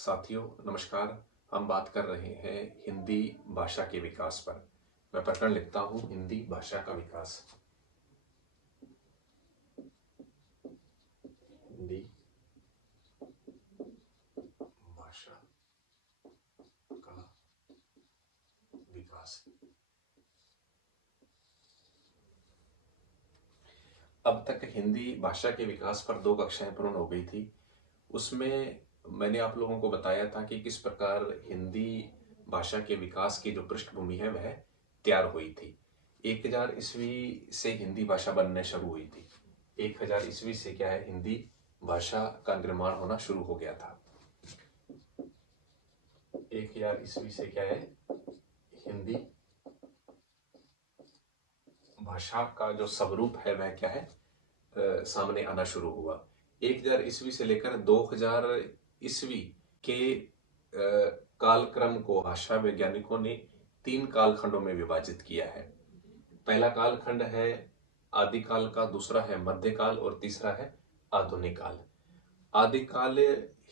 साथियों नमस्कार। हम बात कर रहे हैं हिंदी भाषा के विकास पर। मैं प्रकरण लिखता हूं हिंदी भाषा का विकास। हिंदी भाषा का विकास। अब तक हिंदी भाषा के विकास पर 2 कक्षाएं पूर्ण हो गई थी। उसमें मैंने आप लोगों को बताया था कि किस प्रकार हिंदी भाषा के विकास की जो पृष्ठभूमि है वह तैयार हुई थी। 1000 ईस्वी से हिंदी भाषा बनने शुरू हुई थी। 1000 ईस्वी से क्या है, हिंदी भाषा का निर्माण होना शुरू हो गया था। 1000 ईस्वी से क्या है, हिंदी भाषा का जो स्वरूप है वह क्या है, सामने आना शुरू हुआ। 1000 ईस्वी से लेकर 2000 ईस्वी के कालक्रम को भाषा वैज्ञानिकों ने 3 कालखंडों में विभाजित किया है। पहला कालखंड है आदिकाल का, दूसरा है मध्यकाल और तीसरा है आधुनिक काल। आदिकाल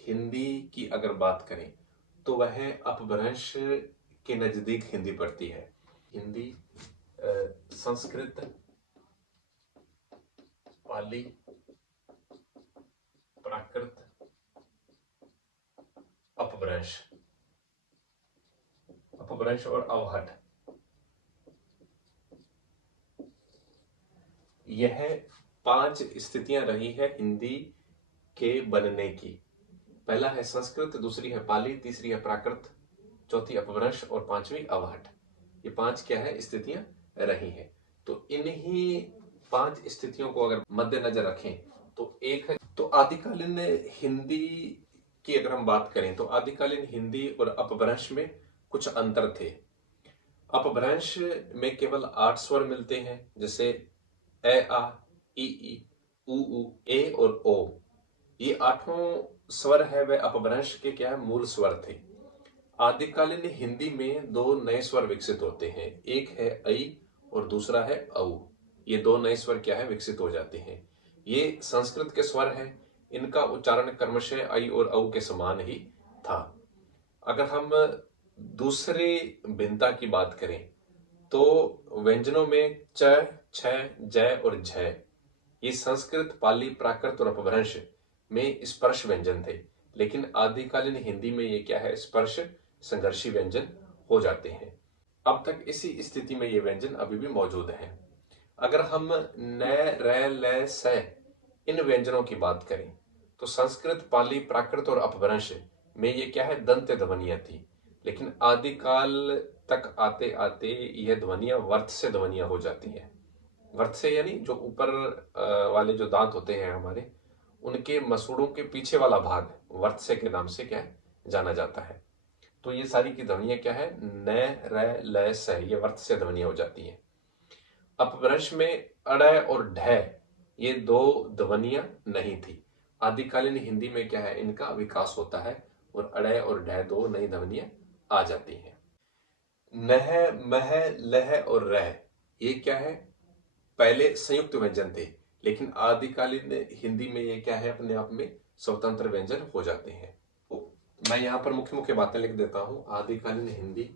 हिंदी की अगर बात करें तो वह अपभ्रंश के नजदीक हिंदी पड़ती है। हिंदी संस्कृत, पाली, प्राकृत, अपभ्रंश और अवहट, यह 5 स्थितियां रही है हिंदी के बनने की। पहला है संस्कृत, दूसरी है पाली, तीसरी है प्राकृत, चौथी अपभ्रंश और पांचवी अवहट। ये 5 क्या है, स्थितियां रही हैं। तो इन्हीं 5 स्थितियों को अगर मद्देनजर रखें तो एक है तो आदिकालीन हिंदी की अगर हम बात करें तो आदिकालीन हिंदी और अपभ्रंश में कुछ अंतर थे। अपभ्रंश में केवल 8 स्वर मिलते हैं, जैसे ए आ, ई उ ए और ओ। ये 8 स्वर है वह अपभ्रंश के क्या है, मूल स्वर थे। आदिकालीन हिंदी में 2 नए स्वर विकसित होते हैं, एक है ऐ और दूसरा है औ। ये 2 नए स्वर क्या है, विकसित हो जाते हैं। ये संस्कृत के स्वर हैं, इनका उच्चारण क्रमशः ऐ और औ के समान ही था। अगर हम दूसरी भिन्नता की बात करें तो व्यंजनों में च, छ, जय और झ ये संस्कृत, पाली, प्राकृत और अपभ्रंश में स्पर्श व्यंजन थे, लेकिन आदिकालीन हिंदी में ये क्या है, स्पर्श संघर्षी व्यंजन हो जाते हैं। अब तक इसी स्थिति में ये व्यंजन अभी भी मौजूद हैं। अगर हम न, र, ल, स इन व्यंजनों की बात करें तो संस्कृत, पाली, प्राकृत और अपभ्रंश में ये क्या है, दंत ध्वनियां थी, लेकिन आदिकाल तक आते आते यह ध्वनियां वर्त से ध्वनियां हो जाती है। वर्त से यानी जो ऊपर वाले जो दांत होते हैं हमारे, उनके मसूड़ों के पीछे वाला भाग वर्त से के नाम से क्या है, जाना जाता है। तो ये सारी की ध्वनियां क्या है, न, र, ल, स, ये वर्त से ध्वनियां हो जाती है। अपभ्रंश में अड़ और ढ ये 2 ध्वनियां नहीं थी। आदिकालीन हिंदी में क्या है, इनका विकास होता है और अड़ और ढ 2 नई ध्वनियां आ जाती हैं। नह, मह, लह और रह ये क्या है, पहले संयुक्त व्यंजन थे, लेकिन आदिकालीन हिंदी में ये क्या है, अपने आप में स्वतंत्र व्यंजन हो जाते हैं। मैं यहां पर मुख्य मुख्य बातें लिख देता हूं। आदिकालीन हिंदी,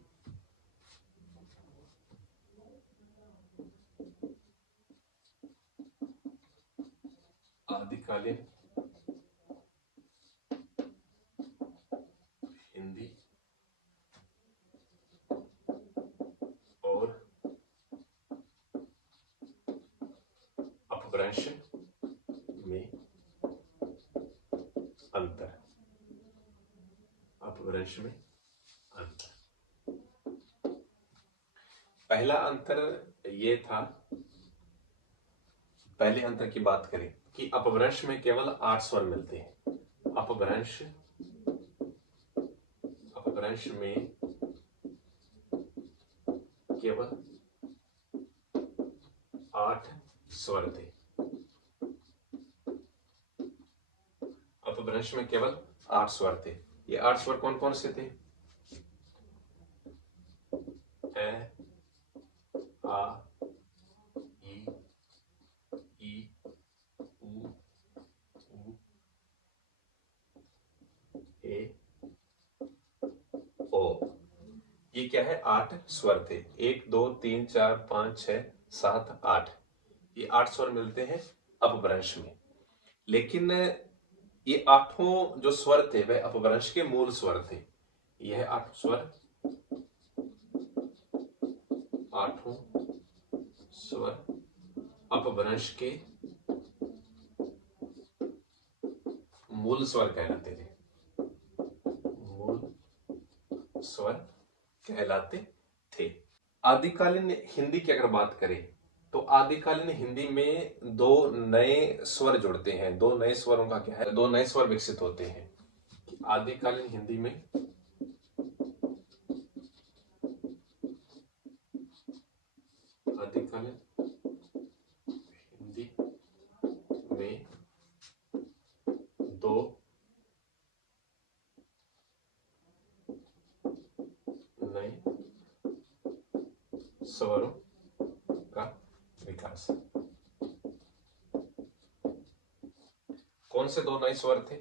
आदिकालीन हिंदी और अपभ्रंश में अंतर। अपभ्रंश में अंतर, पहला अंतर ये था, पहले अंतर की बात करें कि अपभ्रंश में केवल 8 स्वर मिलते हैं। अपभ्रंश में केवल 8 स्वर थे। अपभ्रंश में केवल 8 स्वर थे। ये 8 स्वर कौन कौन से थे, ए, आ, ई, उ, ए, ये क्या है, 8 स्वर थे। 1 2 3 4 5 6 7 8, ये 8 स्वर मिलते हैं अपभ्रंश में। लेकिन ये आठों जो स्वर थे वह अपभ्रंश के मूल स्वर थे। यह 8 स्वर, 8 स्वर अपभ्रंश के मूल स्वर कहलाते थे, मूल स्वर कहलाते थे। आदिकालीन हिंदी की अगर बात करें तो आदिकालीन हिंदी में दो नए स्वर जुड़ते हैं। दो नए स्वरों का क्या है, दो नए स्वर विकसित होते हैं। आदिकालीन हिंदी में आदिकालीन हिंदी में दो नए स्वरों का विकास। कौन से दो नए स्वर थे?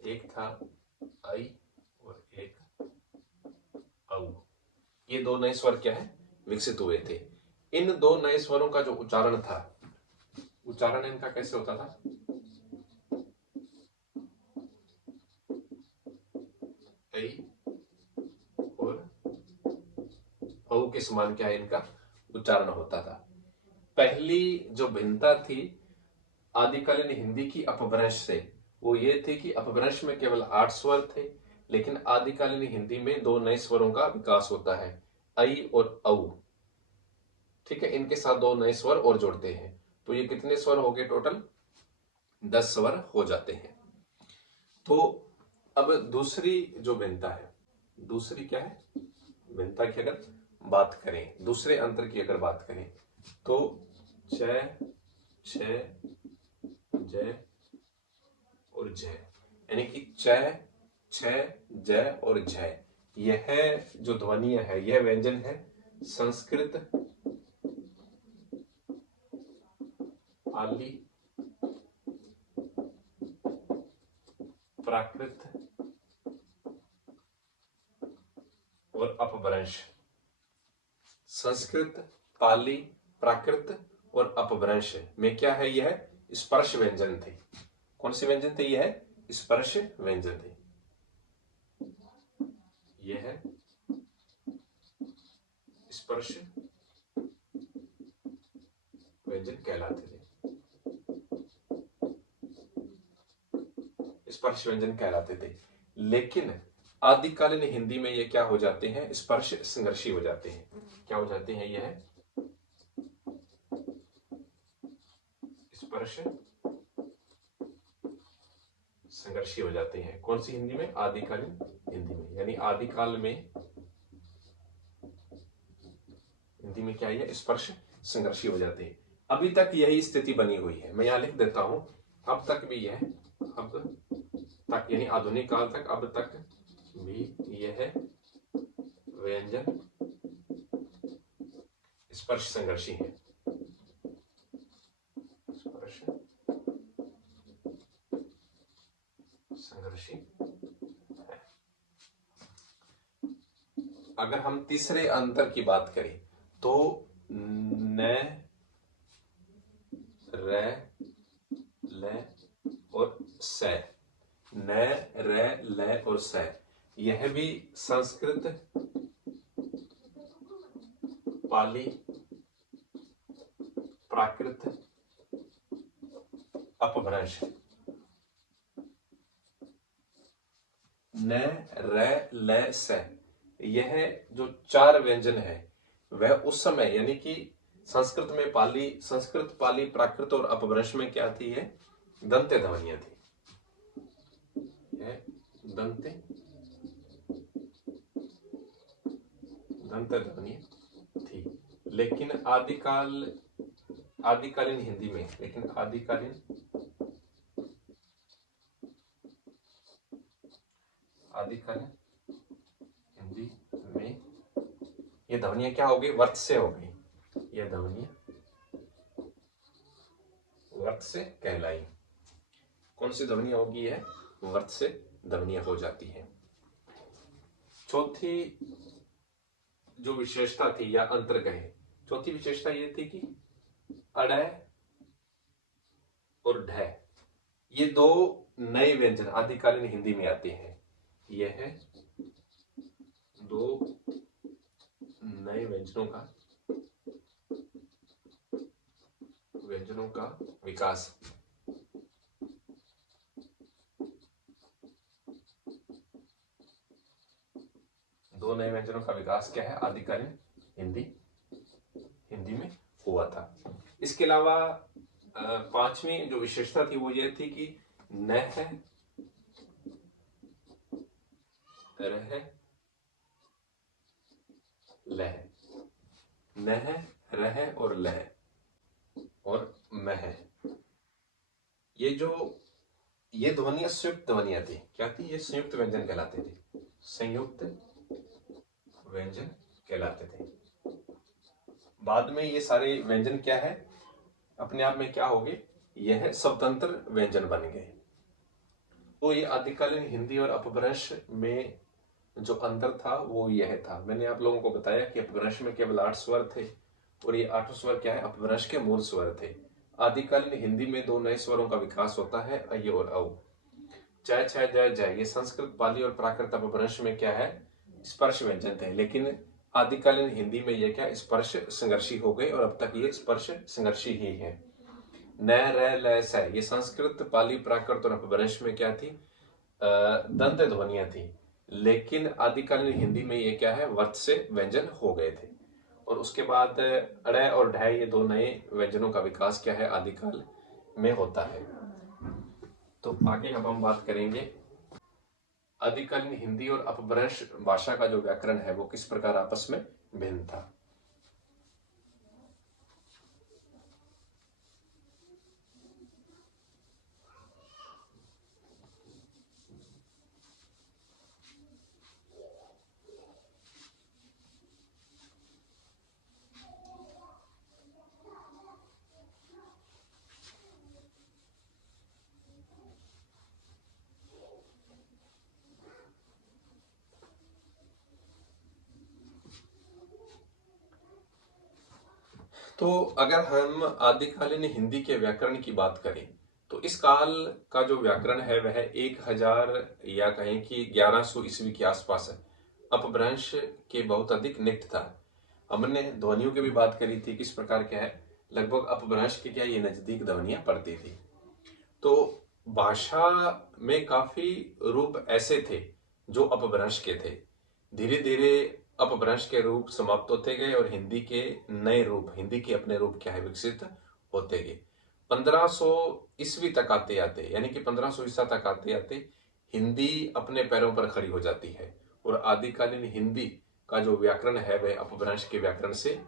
एक था आई और एक औ। ये दो नए स्वर क्या है, विकसित हुए थे। इन दो नए स्वरों का जो उच्चारण था, उच्चारण इनका कैसे होता था? ऐ और औ के समान क्या है, इनका उच्चारण होता था। पहली जो भिन्नता थी आदिकालीन हिंदी की अपभ्रंश से, वो ये थी कि अपभ्रंश में केवल 8 स्वर थे, लेकिन आदिकालीन हिंदी में दो नए स्वरों का विकास होता है, ऐ और औ। ठीक है, इनके साथ दो नए स्वर और जोड़ते हैं, तो ये कितने स्वर हो गए टोटल? 10 स्वर हो जाते हैं। तो अब दूसरी जो भिन्नता है, दूसरी क्या है भिन्नता की अगर बात करें, दूसरे अंतर की अगर बात करें तो च, छ, ज और झ, यानी कि च, छ, ज और झ, यह जो ध्वनियां है, यह व्यंजन है संस्कृत, पाली, प्राकृत और अपभ्रंश। संस्कृत, पाली, प्राकृत और अपभ्रंश में क्या है, यह स्पर्श व्यंजन थे। कौन से व्यंजन थे? यह स्पर्श व्यंजन थे। यह स्पर्श व्यंजन कहलाते थे, स्पर्श व्यंजन कहलाते थे। लेकिन आदिकालीन हिंदी में ये क्या हो जाते हैं, स्पर्श संघर्षी हो जाते हैं। क्या हो जाते हैं? यह स्पर्श संघर्षी हो जाते हैं। कौन सी हिंदी में? आदिकालीन हिंदी में। यानी आदिकाल में हिंदी में क्या है, स्पर्श संघर्षी हो जाते हैं। अभी तक यही स्थिति बनी हुई है। मैं यहां लिख देता हूं, अब तक भी यह, अब तक यानी आधुनिक काल तक, अब तक भी यह व्यंजन स्पर्श संघर्षी है। स्पर्श संघर्षी है। अगर हम तीसरे अंतर की बात करें तो न, र, ल और स, न, र, ल और स, यह भी संस्कृत, पाली, प्राकृत, अपभ्रंश। न, र, ल, स, यह जो चार व्यंजन है वह उस समय यानी कि संस्कृत में पाली, संस्कृत, पाली, प्राकृत और अपभ्रंश में क्या थी? है दंत्य ध्वनियां थी। दंत्य ध्वनियां थी। लेकिन आदिकालीन हिंदी में, लेकिन आदिकालीन हिंदी में ये ध्वनियां क्या हो गई? वर्त से हो गई। ये ध्वनियां वर्त से कहलाई। कौन सी ध्वनियां होगी? है वर्त से ध्वनियां हो जाती है। चौथी जो विशेषता थी या अंतर कहे, चौथी विशेषता ये थी कि अड़ और ढ, ये दो नए व्यंजन आदिकालीन हिंदी में आते हैं। यह दो नए व्यंजनों का विकास दो नए व्यंजनों का विकास क्या है, आदिकालीन हिंदी में हुआ था। इसके अलावा पांचवी जो विशेषता थी वो ये थी कि न है, रह, लह, नह, रह और लह और मह, ये ध्वनियां संयुक्त ध्वनियां थी। क्या थी? ये संयुक्त व्यंजन कहलाते थे, संयुक्त व्यंजन कहलाते थे। बाद में ये सारे व्यंजन क्या है, अपने आप में क्या हो गए, यह स्वतंत्र व्यंजन बन गए। तो ये आदिकालीन हिंदी और अपभ्रंश में जो अंतर था वो यह था। मैंने आप लोगों को बताया कि अपभ्रंश में केवल 8 स्वर थे और ये 8 स्वर क्या है, अपभ्रंश के मूल स्वर थे। आदिकालीन हिंदी में दो नए स्वरों का विकास होता है, अय और औ। जय छय जय जय, ये संस्कृत, पाली और प्राकृत अपभ्रंश में क्या है, स्पर्श व्यंजन थे। लेकिन आदिकालीन हिंदी में ये क्या, स्पर्श संघर्षी हो गए और अब तक ये स्पर्श संघर्षी ही है। न, र, ल, स, ये संस्कृत, पाली, प्राकृत और अपभ्रंश में क्या थी, दंत ध्वनियां थी। लेकिन आदिकालीन हिंदी में ये क्या है, वर्त से व्यंजन हो गए थे। और उसके बाद अड़ और ढ, ये दो नए व्यंजनों का विकास क्या है, आदिकाल में होता है। तो आगे अब हम बात करेंगे आदिकालीन हिंदी और अपभ्रंश भाषा का जो व्याकरण है वो किस प्रकार आपस में भिन्न था। तो अगर हम आदिकालीन हिंदी के व्याकरण की बात करें तो इस काल का जो व्याकरण है वह 1000 या कहें कि 1100 ईस्वी के आसपास है। अपभ्रंश के बहुत अधिक निकट था। हमने ध्वनियों की भी बात करी थी, किस प्रकार क्या है, लगभग अपभ्रंश के क्या ये नजदीक ध्वनियां पड़ती थी। तो भाषा में काफी रूप ऐसे थे जो अपभ्रंश के थे। धीरे धीरे अपभ्रंश के रूप समाप्त होते गए और हिंदी के नए रूप, हिंदी के अपने रूप क्या है, विकसित होते गए। 1500 ईस्वी तक आते आते, यानी कि 1500 ईसा तक आते आते हिंदी अपने पैरों पर खड़ी हो जाती है और आदिकालीन हिंदी का जो व्याकरण है वह अपभ्रंश के व्याकरण से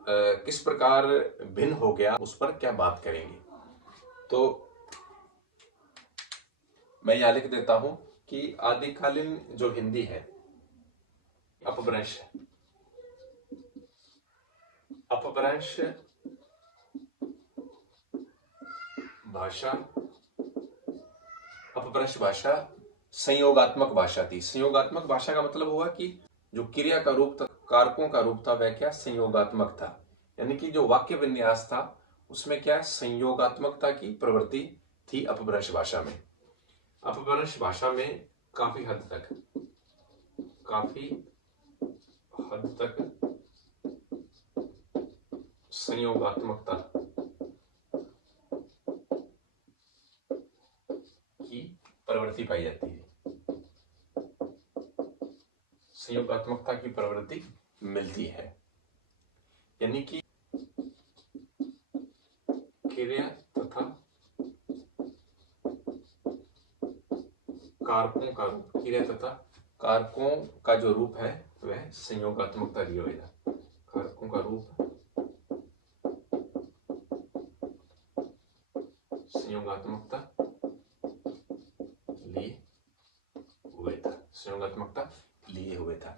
किस प्रकार भिन्न हो गया, उस पर क्या बात करेंगे। तो मैं यहां लिख देता हूं कि आदिकालीन जो हिंदी है अपभ्रंश भाषा, अपभ्रंश भाषा संयोगात्मक भाषा थी। संयोगात्मक भाषा का मतलब हुआ कि जो क्रिया का रूप था, कारकों का रूप था, वह क्या संयोगात्मक था। यानी कि जो वाक्य विन्यास था उसमें क्या संयोगात्मकता की प्रवृत्ति थी अपभ्रंश भाषा में। अपभ्रंश भाषा में काफी हद तक संयोगात्मकता की प्रवृत्ति पाई जाती है, संयोगात्मकता की प्रवृत्ति मिलती है। यानी कि क्रिया तथा कारकों का रूप, क्रिया तथा कारकों का जो रूप है वह संयोगात्मकता लिया हुआ है। कारकों का रूप संयोगात्मकता लिए हुए था।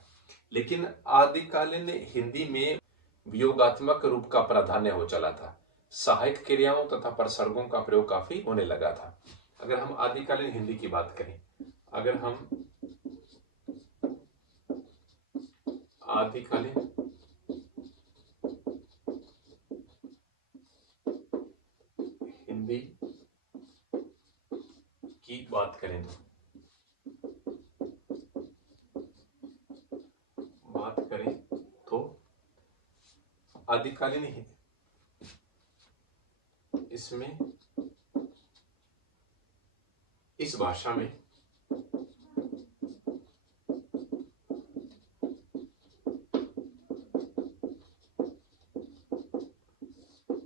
लेकिन आदिकालीन हिंदी में वियोगात्मक रूप का प्राधान्य हो चला था। सहायक क्रियाओं तथा प्रसर्गों का प्रयोग काफी होने लगा था। अगर हम आदिकालीन हिंदी की बात करें, अगर हम आदिकालीन हिंदी की बात करें तो आदिकालीन इसमें इस भाषा में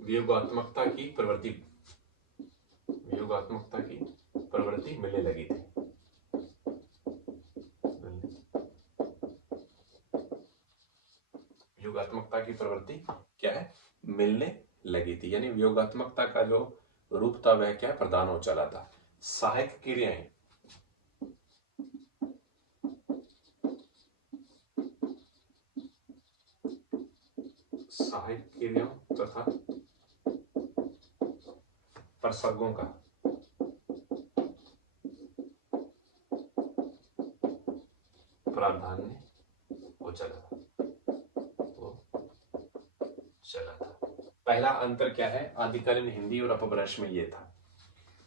वियोगात्मकता की प्रवृत्ति मिलने लगी थी। वियोगात्मकता की प्रवृत्ति क्या है? मिलने लगी थी, यानी वियोगात्मकता का जो रूप था वह क्या है? प्रधान हो चला था। सहायक क्रियाएं तथा प्रसर्गों का प्राधान्य हो चला था। पहला अंतर क्या है? आदिकालीन हिंदी और अपभ्रंश में ये था।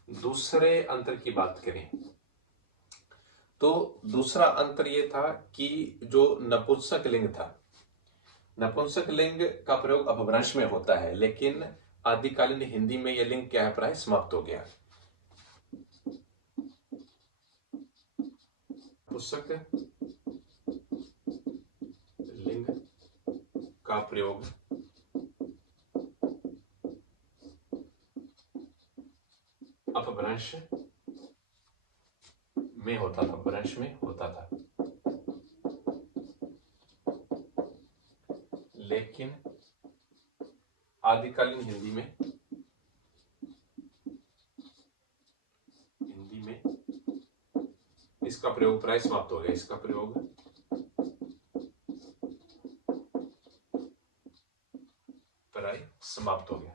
दूसरे अंतर की बात करें तो दूसरा अंतर ये था कि जो नपुंसक लिंग था, नपुंसक लिंग का प्रयोग अपभ्रंश में होता है, लेकिन आदिकालीन हिंदी में यह लिंग क्या है? प्राय समाप्त हो गया। नपुंसक लिंग का प्रयोग अपभ्रंश में होता था, लेकिन आदिकालीन हिंदी में इसका प्रयोग प्राय समाप्त हो गया। इसका प्रयोग प्राय समाप्त हो गया।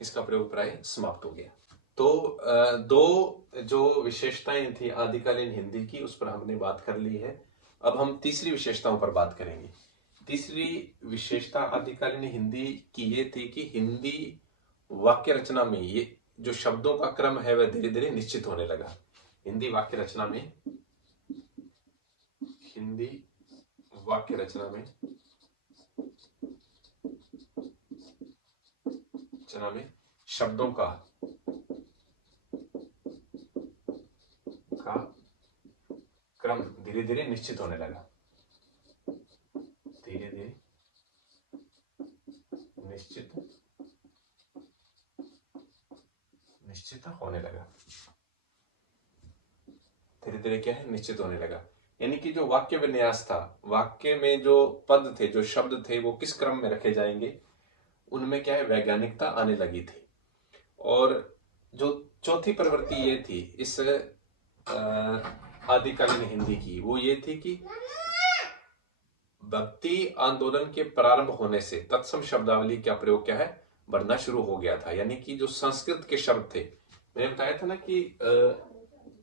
इसका प्रयोग प्राय समाप्त हो गया। तो दो जो विशेषताएं थी आदिकालीन हिंदी की, उस पर हमने बात कर ली है। अब हम तीसरी विशेषताओं पर बात करेंगे। तीसरी विशेषता आदिकालीन हिंदी की ये थी कि हिंदी वाक्य रचना में ये जो शब्दों का क्रम है वह धीरे धीरे निश्चित होने लगा। हिंदी वाक्य रचना में शब्दों का क्रम धीरे धीरे निश्चित होने लगा। धीरे धीरे क्या है? निश्चित होने लगा। यानी कि जो वाक्य विन्यास था, वाक्य में जो पद थे, जो शब्द थे, वो किस क्रम में रखे जाएंगे, उनमें क्या है? वैज्ञानिकता आने लगी थी। और जो चौथी प्रवृत्ति ये थी इस आदिकालीन हिंदी की, वो ये थी कि भक्ति आंदोलन के प्रारंभ होने से तत्सम शब्दावली का प्रयोग क्या है? बढ़ना शुरू हो गया था। यानी कि जो संस्कृत के शब्द थे, मैंने बताया था ना कि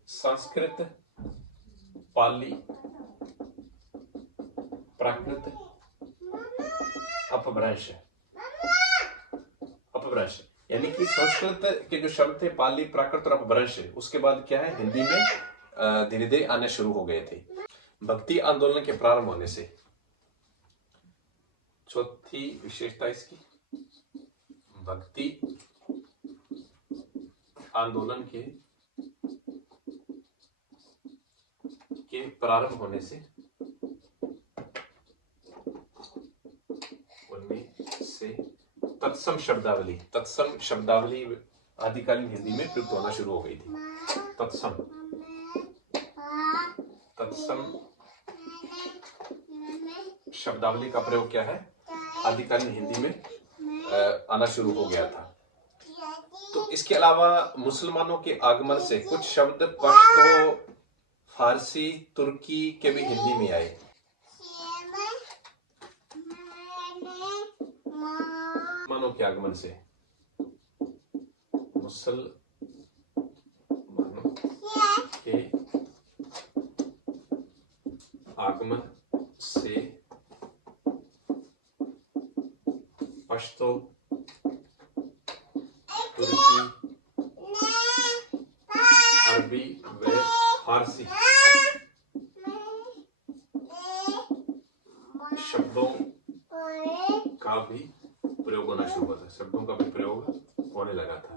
संस्कृत, पाली, प्राकृत, अपभ्रंश, यानी कि संस्कृत के जो शब्द थे पाली, प्राकृत और अपभ्रंश, उसके बाद क्या है? हिंदी में धीरे धीरे आने शुरू हो गए थे भक्ति आंदोलन के प्रारंभ होने से। चौथी विशेषता इसकी, भक्ति आंदोलन के प्रारंभ होने से तत्सम शब्दावली आदिकालीन हिंदी में प्रयुक्त होना शुरू हो गई थी। तत्सम शब्दावली का प्रयोग क्या है? आदिकालीन हिंदी में आना शुरू हो गया था। तो इसके अलावा मुसलमानों के आगमन से कुछ शब्द पश्तो, फारसी, तुर्की के भी हिंदी में आए। मुसलमानों के आगमन से, मुसलमानों आगमन से पश्तो, तुर्की, अरबी व फारसी शब्दों का भी प्रयोग होना शुरू हुआ था। शब्दों का भी प्रयोग होने लगा था।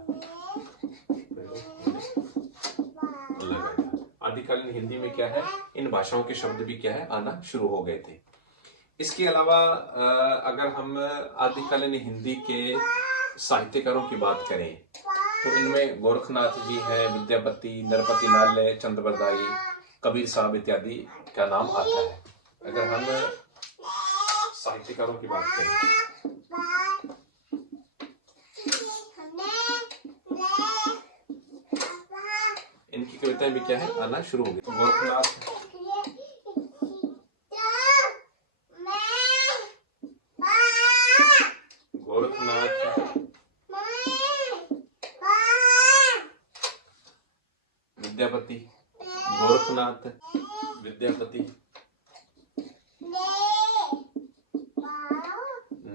आदिकालीन हिंदी में क्या है, इन भाषाओं के शब्द भी क्या है आना शुरू हो गए थे। इसके अलावा अगर हम आदिकालीन हिंदी के साहित्यकारों की बात करें तो इनमें गोरखनाथ जी हैं, विद्यापति, नरपति नाल्य, चंद्रबरदाई, कबीर साहब इत्यादि का नाम आता है। अगर हम साहित्यकारों की बात करें इनकी कविताएं भी क्या है आना शुरू हो गई। गोरखनाथ, विद्यापति, गोरखनाथ, विद्यापति,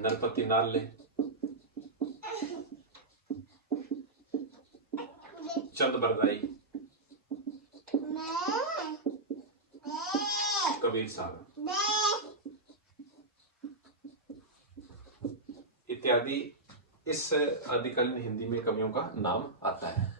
नरपति नाल्य, चंद्रबरदाई, कबीर साहब इत्यादि इस आदिकालीन हिंदी में कवियों का नाम आता है।